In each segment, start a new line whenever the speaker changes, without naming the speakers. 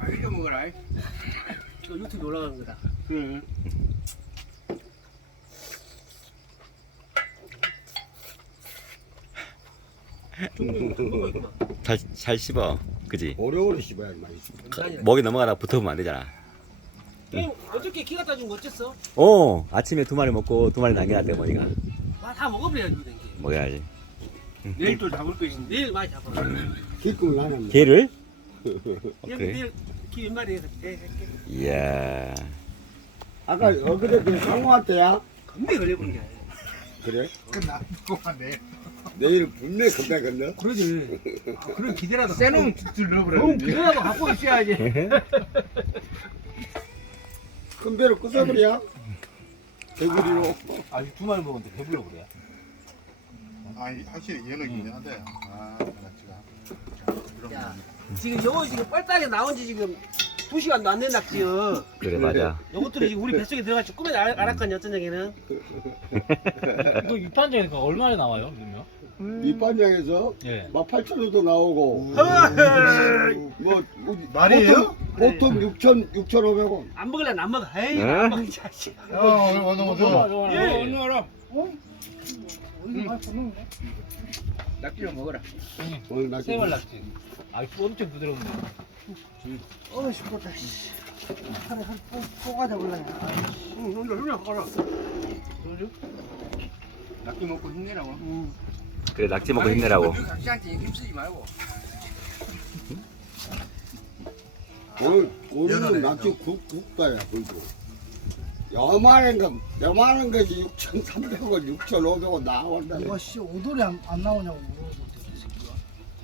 맛있게 먹어라.
이거 유튜브에 올라가는 거다.
그래.
중국어 있구만.
잘 씹어. 그지?
오래오래 씹어야지 맛있어.
목에 넘어가다가 붙어보면 안 되잖아.
게임 어저께 기 갖다 준 거 어쨌어?
아침에 2마리 먹고 2마리 남겨놨대, 어머니가.
다 먹어버려야지 이런 게.
먹어야지.
내일 또 잡을 것인데.
내일 많이 잡아.
기쁨을 나는.
개를?
여기
그래?
내일 기 몇 마리 해서 대할게.
이야.
아까 어그저께 상호한테야?
겁내 걸려본 게 아니야.
그래?
끝나. 그만 내.
내일 분명히 건배 건너.
그러지. 그런 기대라도
새놈 들러버려.
기대라도 갖고 있어야지.
큰 배로 끄서버려. 개구리로.
아니 2마리 먹었는데 배불러 그래. 아니 확실히 연어기긴 한데. 아, 낙지가.
야, 지금 요거 지금 뻘딱에 나온 지 지금 2시간도 안 된 낙지요.
그래, 맞아.
요것들이 지금 우리 뱃속에 들어가서 꿈에 알았거든요, 어떤 적에는.
이거 입판장에서 얼마나 나와요, 그러면?
밑반장에서
예.
막 8,000원도 나오고. 뭐
말이에요?
보통 6,500원.
안 먹을래 안 먹어. 에이,
응?
안 먹어, 이 자식.
너무 좋아.
예.
오늘 알아.
낙지 좀 먹어라. 오늘 낙지.
세발 낙지. 아, 이거 엄청 부드러운데.
시끄럽다, 씨. 하루 뽀가자 볼라냐. 응, 혼자 가라.
낙지 먹고 힘내라고.
그래, 낙지 먹고 힘내라고.
각시한테 힘쓰지 말고. 오늘은 낙지 국가야 그리고. 요만한 것이 6,300원, 6,500원 나온다.
이거 씨 오돌이 안 나오냐고 물어보고 이 새끼가.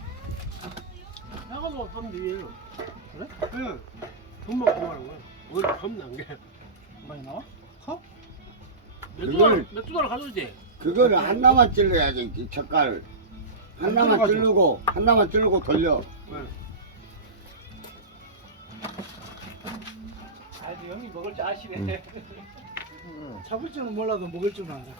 나가서 어떤 일이에요? 그래? 응. 돈만 구하는 거야. 오늘 겁난 게.
많이 나와?
맥주 하나 가져오지.
그거를 하나만 찔러야지 이 젓갈. 하나만 찌르고 돌려.
아, 형이 먹을 줄 아시네.
잡을 줄은 몰라도 먹을 줄은 알아.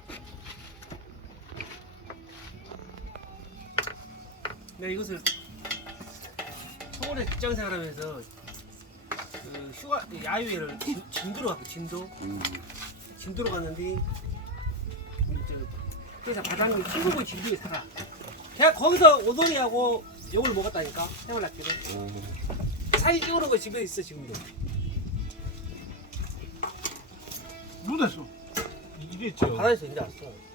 내가 이것을 서울에 직장 생활하면서 그 휴가 야유회를 진도로 갔고 진도로 갔는데 저 회사 과장님 친구분 진도에 살아. 걔가 거기서 오돌이하고 욕을 먹었다니까 생활학기를. 사진 찍어놓은 거 집에 있어 지금도.
누됐어?
이게 있죠.
바다에서 이제 왔어.